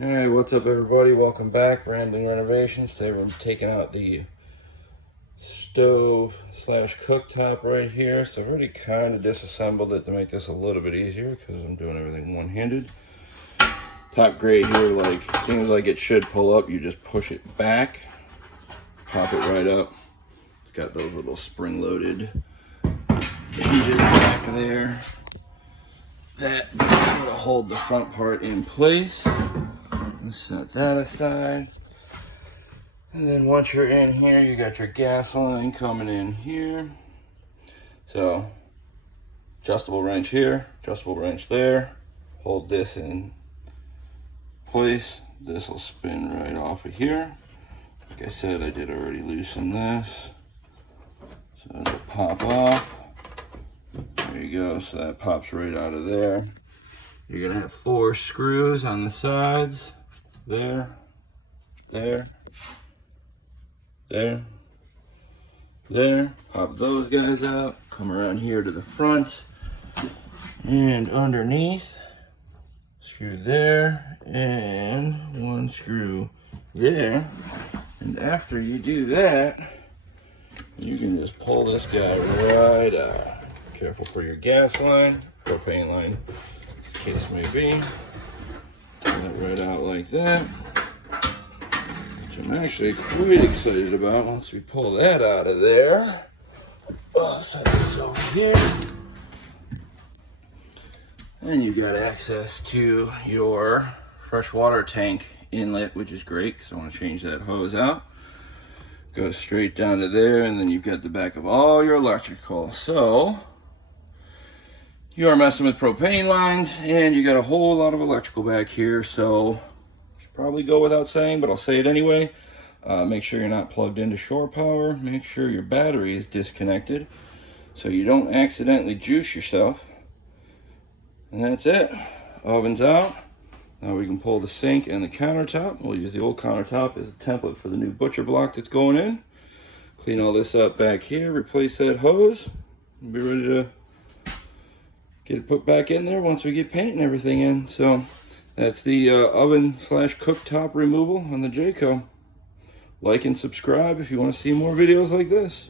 Hey, what's up everybody? Welcome back. Brandon Renovations. Today we're taking out the stove slash cooktop right here. So I've already kind of disassembled it to make this a little bit easier because I'm doing everything one-handed. Top grate here, like, seems like it should pull up. You just push it back, pop it right up. It's got those little spring-loaded hinges back there that sort of hold the front part in place. Set that aside. And then once you're in here, you got your gas line coming in here. So adjustable wrench here, adjustable wrench there. Hold this in place. This will spin right off of here. Like I said, I did already loosen this. So it'll pop off. There you go. So that pops right out of there. You're gonna have 4 screws on the sides. There, there, there, there. Pop those guys out. Come around here to the front and underneath. Screw there and 1 screw there. And after you do that, you can just pull this guy right out. Careful for your gas line, propane line, as the case may be. Pull it right out like that, which I'm actually quite excited about once we pull that out of there. I'll set this over here. And you've got access to your freshwater tank inlet, which is great because I want to change that hose out. Goes straight down to there, and then you've got the back of all your electrical. So you are messing with propane lines, and you got a whole lot of electrical back here, so should probably go without saying, but I'll say it anyway. Make sure you're not plugged into shore power. Make sure your battery is disconnected so you don't accidentally juice yourself. And that's it. Oven's out. Now we can pull the sink and the countertop. We'll use the old countertop as a template for the new butcher block that's going in. Clean all this up back here, replace that hose, and be ready to get it put back in there once we get paint and everything in. So that's the oven slash cooktop removal on the Jayco. Like and subscribe if you want to see more videos like this.